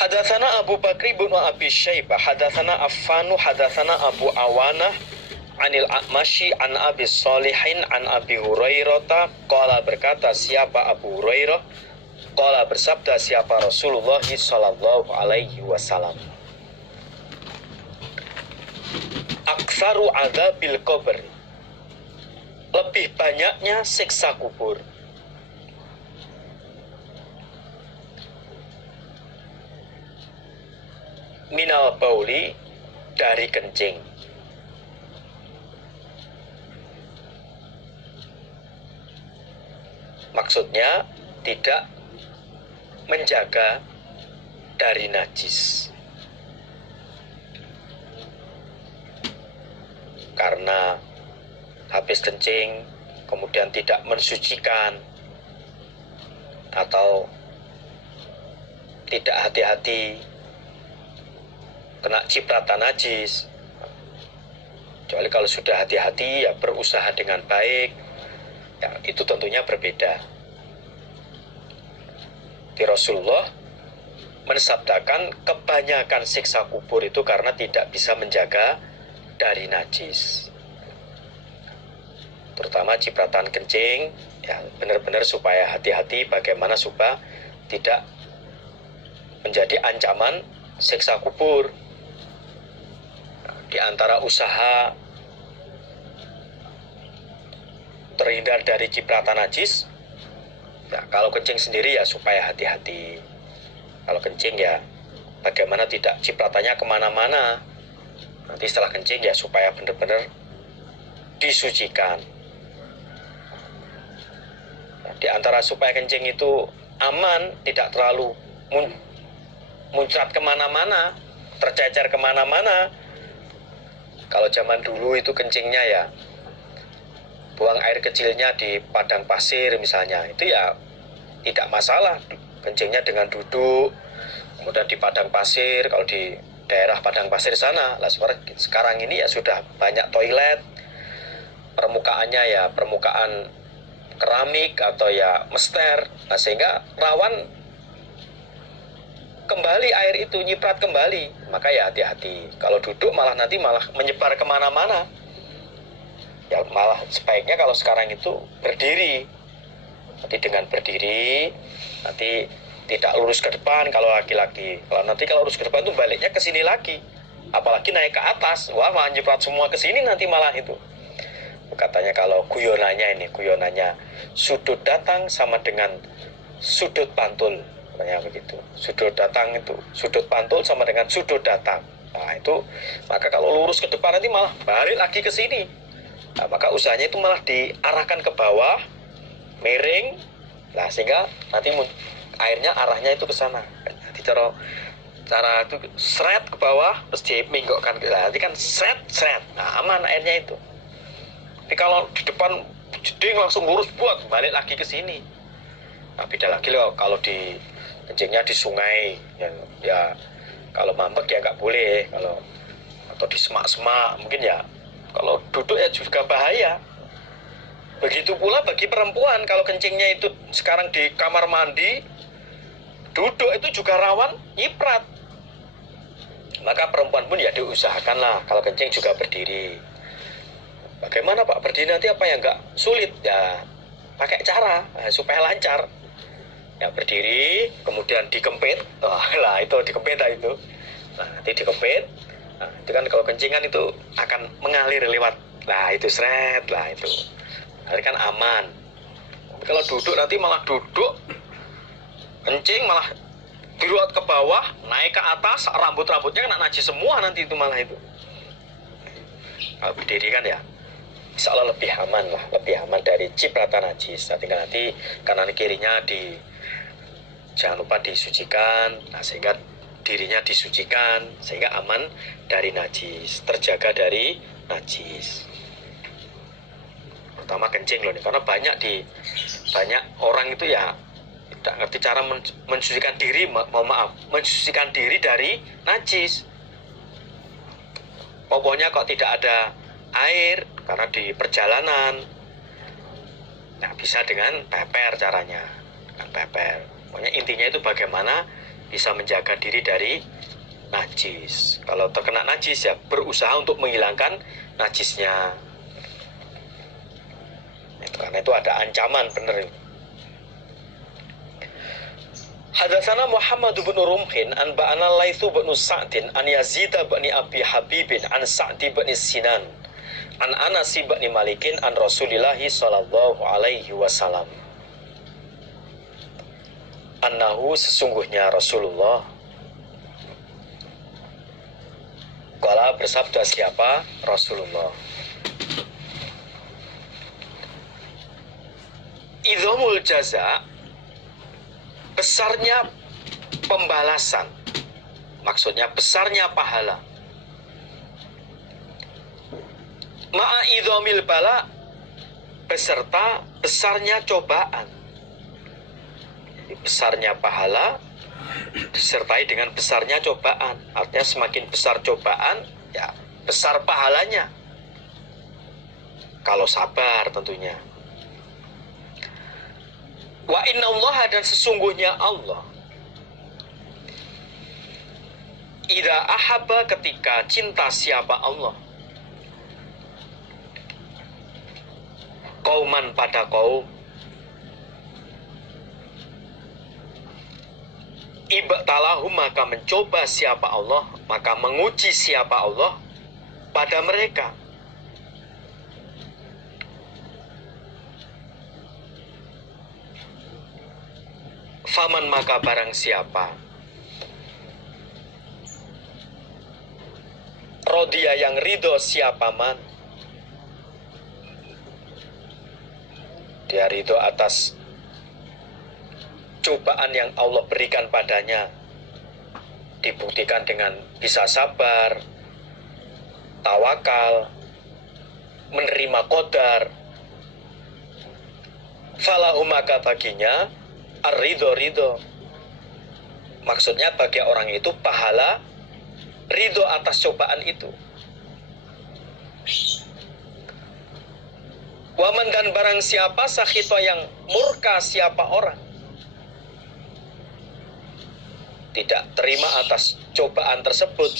Hadatsana Abu Bakri bin Abi Syaibah, hadatsana Affanu, hadatsana Abu Awanah Anil A'masyi an Abi Shalihin an Abi Hurairah qala berkata siapa Abu Hurairah, qala bersabda siapa Rasulullah sallallahu alaihi wasallam, aktsaru adzabil qabr, lebih banyaknya siksa kubur, minal bauli, dari kencing. Maksudnya tidak menjaga dari najis. Karena habis kencing kemudian tidak mensucikan atau tidak hati-hati kena cipratan najis. Kecuali kalau sudah hati-hati ya berusaha dengan baik, ya itu tentunya berbeda. Di Rasulullah mensabdakan kebanyakan siksa kubur itu karena tidak bisa menjaga dari najis, terutama cipratan kencing, ya benar-benar supaya hati-hati bagaimana supaya tidak menjadi ancaman siksa kubur. Di antara usaha terhindar dari cipratan najis, ya kalau kencing sendiri ya supaya hati-hati. Kalau kencing ya bagaimana tidak cipratannya kemana-mana. Nanti setelah kencing ya supaya benar-benar disucikan. Nah, di antara supaya kencing itu aman, tidak terlalu muncrat kemana-mana, tercecer kemana-mana. Kalau zaman dulu itu kencingnya ya buang air kecilnya di padang pasir misalnya, itu ya tidak masalah. Kencingnya dengan duduk, kemudian di padang pasir, kalau di daerah padang pasir sana. Lah sekarang ini ya sudah banyak toilet, permukaannya ya permukaan keramik atau ya mester. Nah sehingga rawan kembali air itu, nyiprat kembali. Maka ya hati-hati, kalau duduk malah nanti malah menyebar kemana-mana. Ya malah sebaiknya kalau sekarang itu berdiri. Nanti dengan berdiri nanti tidak lurus ke depan kalau laki-laki. Kalau lurus ke depan itu baliknya ke sini lagi. Apalagi naik ke atas, wah malah nyiprat semua ke sini nanti malah itu. Katanya kalau guyonannya sudut datang sama dengan sudut pantul. Katanya begitu. Sudut datang itu, sudut pantul sama dengan sudut datang. Nah itu, maka kalau lurus ke depan nanti malah balik lagi ke sini. Nah, maka usahanya itu malah diarahkan ke bawah, miring. Nah sehingga nanti airnya arahnya itu ke sana. Nanti cara itu seret ke bawah terus diminggokkan, nanti kan seret. Nah aman airnya itu. Tapi kalau di depan jeding langsung lurus buat balik lagi ke sini. Nah beda lagi loh kalau di kencingnya di sungai ya kalau mampek ya nggak boleh, kalau atau di semak-semak mungkin ya. Kalau duduk ya juga bahaya. Begitu pula bagi perempuan, kalau kencingnya itu sekarang di kamar mandi, duduk itu juga rawan nyiprat. Maka perempuan pun ya diusahakanlah kalau kencing juga berdiri. Bagaimana Pak berdiri nanti apa yang nggak sulit? Ya pakai cara supaya lancar. Ya berdiri, kemudian dikempit. Lah itu dikempit itu. Nah nanti dikempit. Nah itu kan kalau kencingan itu akan mengalir lewat. Lah itu seret lah itu. Nanti kan aman. Tapi kalau duduk nanti malah duduk kencing malah diruat ke bawah, naik ke atas, rambut-rambutnya kena najis semua nanti itu malah itu. Kalau berdiri kan ya insya Allah lebih aman lah, lebih aman dari cipratan najis. Nah, tinggal nanti kanan kirinya jangan lupa disucikan, nah, sehingga dirinya disucikan sehingga aman dari najis, terjaga dari najis. Terutama kencing loh nih, karena banyak orang itu ya tidak ngerti cara mensucikan diri, mensucikan diri dari najis. Pokoknya kok tidak ada air karena di perjalanan, nah bisa dengan peper caranya, dengan peper. Pokoknya intinya itu bagaimana bisa menjaga diri dari najis. Kalau terkena najis ya berusaha untuk menghilangkan najisnya. Karena itu ada ancaman bener. Hadatsana Muhammad bin Rumhin an ba'ana Laitsu bin Sa'din an Yazid bin Abi Habibin an Sa'd bin Sinan an Anas bin Malikin an Rasulillah sallallahu alaihi wasallam annahu sesungguhnya Rasulullah qala bersabda siapa Rasulullah idzamul jaza besarnya pembalasan maksudnya besarnya pahala ma'a idzamil bala beserta besarnya cobaan. Besarnya pahala disertai dengan besarnya cobaan. Artinya semakin besar cobaan ya besar pahalanya kalau sabar tentunya. Wa innallaha dan sesungguhnya Allah idza ahabba ketika cinta siapa Allah kauman pada kaum ibtalahum maka mencoba siapa Allah maka menguji siapa Allah pada mereka faman maka barang siapa rodia yang ridho siapa man dia ridho atas cobaan yang Allah berikan padanya dibuktikan dengan bisa sabar tawakal menerima qadar falahu maka baginya ar-ridho maksudnya bagi orang itu pahala ridho atas cobaan itu waman dan barang siapa sakhito yang murka siapa orang tidak terima atas cobaan tersebut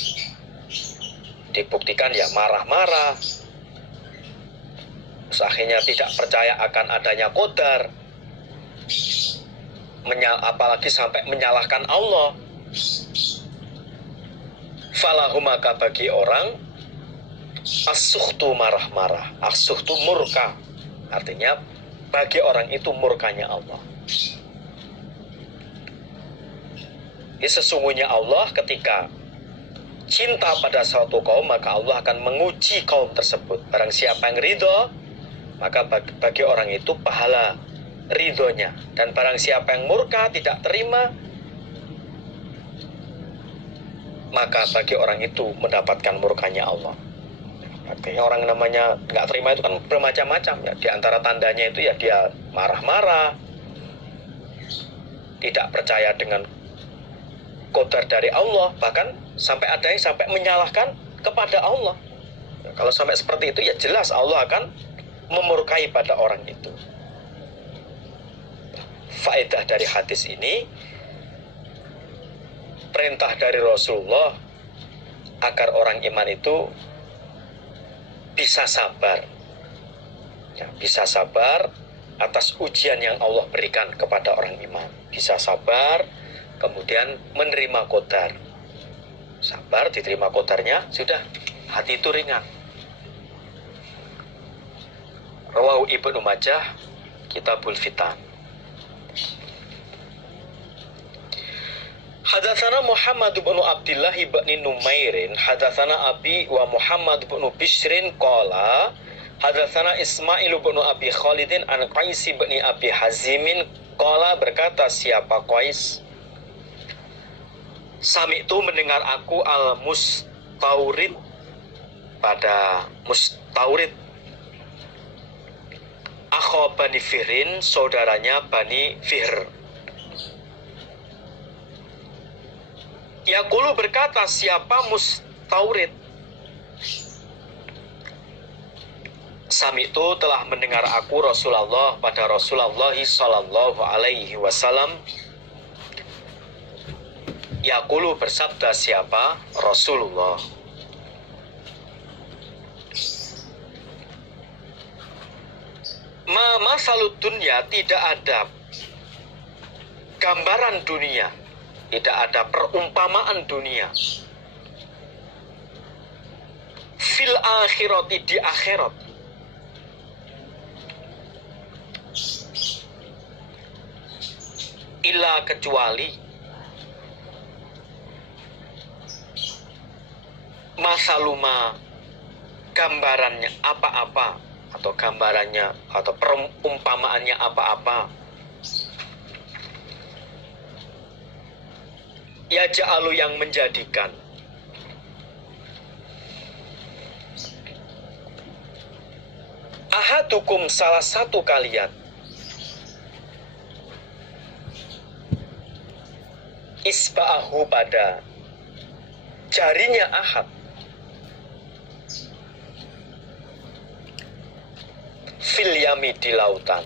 dibuktikan ya marah-marah terus akhirnya tidak percaya akan adanya qadar apalagi sampai menyalahkan Allah falahu maka bagi orang as-sukhtu marah-marah as-sukhtu murka artinya bagi orang itu murkanya Allah. Sesungguhnya Allah ketika cinta pada suatu kaum maka Allah akan menguji kaum tersebut. Barang siapa yang ridho maka bagi orang itu pahala ridhonya. Dan barang siapa yang murka tidak terima maka bagi orang itu mendapatkan murkanya Allah. Artinya orang namanya nggak terima itu kan bermacam-macam ya. Di antara tandanya itu ya dia marah-marah, tidak percaya dengan qadar dari Allah, bahkan sampai ada yang sampai menyalahkan kepada Allah. Ya, kalau sampai seperti itu ya jelas Allah akan memurkai pada orang itu. Faedah dari hadis ini, perintah dari Rasulullah agar orang iman itu bisa sabar ya, bisa sabar atas ujian yang Allah berikan kepada orang iman, bisa sabar kemudian menerima qadar, sabar diterima qadarnya sudah hati itu ringan. Rawahu Ibnu Majah Kitabul Fitan. Hadatsana Muhammad bin Abdullah bin Numairin hadatsana Abi wa Muhammad bin Bishrin qala hadatsana Ismail bin Abi Khalidin an Qais bin Abi Hazimin qala berkata siapa Qais Sami itu mendengar aku al-Mustaurid pada Mustaurid akho Bani Fihrin saudaranya Bani Fihr Yaqulu berkata siapa Mustaurid Sami itu telah mendengar aku Rasulullah pada Rasulullah sallallahu alaihi wasallam Yaqulu bersabda siapa? Rasulullah. Ma masalud dunya, tidak ada gambaran dunia, tidak ada perumpamaan dunia. Fil akhirati, di akhirat. Illa, kecuali masaluma, gambarannya apa-apa, atau gambarannya atau perumpamaannya apa-apa. Ya ja'alu, yang menjadikan. Ahadukum, salah satu kalian. Isba'ahu, pada jarinya ahad. Fil yami, di lautan.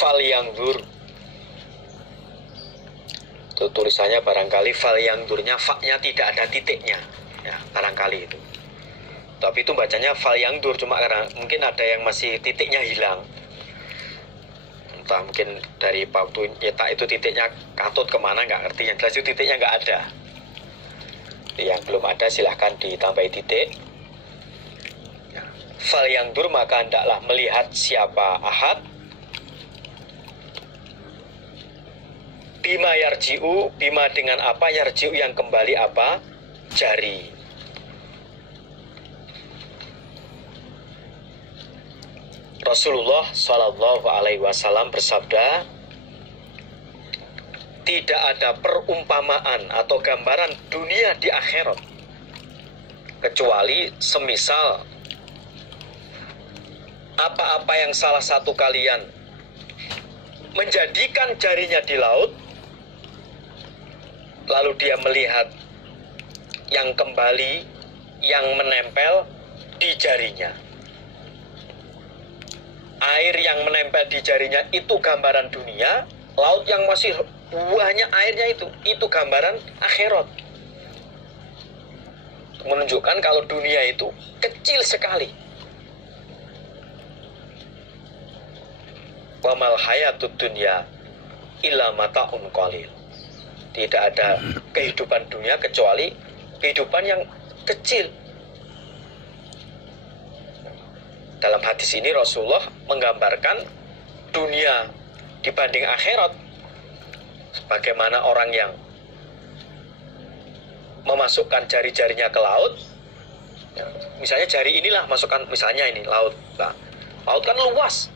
Fal yangdur, itu tulisannya barangkali fal yangdurnya, faknya tidak ada titiknya ya, barangkali itu. Tapi itu bacanya fal yangdur, cuma karena mungkin ada yang masih titiknya hilang, entah mungkin dari waktu nyetak itu titiknya katut kemana nggak ngerti. Yang jelas itu titiknya nggak ada. Yang belum ada silahkan ditambahi titik. Fal yangdur, maka hendaklah melihat siapa ahad. Bima yarji'u, bima dengan apa, yarji'u yang kembali apa, jari. Rasulullah Shallallahu Alaihi Wasallam bersabda, tidak ada perumpamaan atau gambaran dunia di akhirat kecuali semisal apa-apa yang salah satu kalian menjadikan jarinya di laut, lalu dia melihat yang kembali, yang menempel di jarinya. Air yang menempel di jarinya itu gambaran dunia, laut yang masih banyak airnya itu gambaran akhirat. Menunjukkan kalau dunia itu kecil sekali. Wa mal hayatud dunya illa mata'un qalil. Tidak ada kehidupan dunia kecuali kehidupan yang kecil. Dalam hadis ini Rasulullah menggambarkan dunia dibanding akhirat sebagaimana orang yang memasukkan jari-jarinya ke laut. Misalnya jari inilah masukkan, misalnya ini laut. Nah, laut kan luas.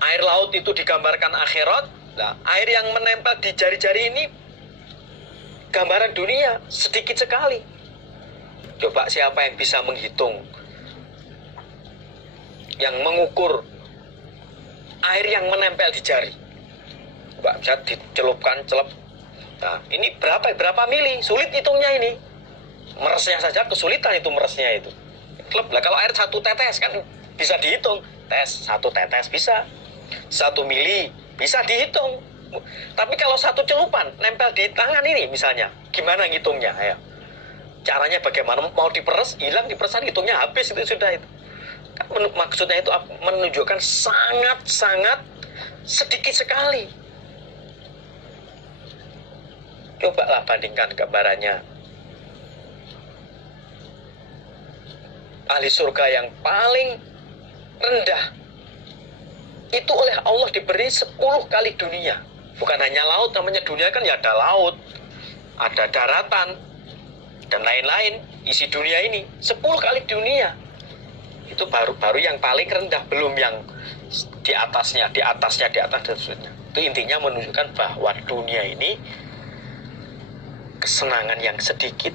Air laut itu digambarkan akhirat. Nah, air yang menempel di jari-jari ini gambaran dunia sedikit sekali. Coba siapa yang bisa menghitung, yang mengukur air yang menempel di jari? Coba bisa dicelupkan, celup. Nah, ini berapa mili? Sulit hitungnya ini. Meresnya saja kesulitan itu, meresnya itu. Lah kalau air satu tetes kan bisa dihitung. Tes satu tetes bisa. 1 mili bisa dihitung. Tapi kalau satu celupan nempel di tangan ini misalnya, gimana ngitungnya? Ayo. Caranya bagaimana? Mau diperes, hilang diperesan, hitungnya habis, itu sudah itu. Maksudnya itu menunjukkan sangat-sangat sedikit sekali. Cobalah bandingkan gambarannya. Ahli surga yang paling rendah itu oleh Allah diberi 10 kali dunia. Bukan hanya laut, namanya dunia kan ya ada laut, ada daratan, dan lain-lain. Isi dunia ini 10 kali dunia. Itu baru yang paling rendah, belum yang di atasnya, di atas dan seterusnya. Itu intinya menunjukkan bahwa dunia ini kesenangan yang sedikit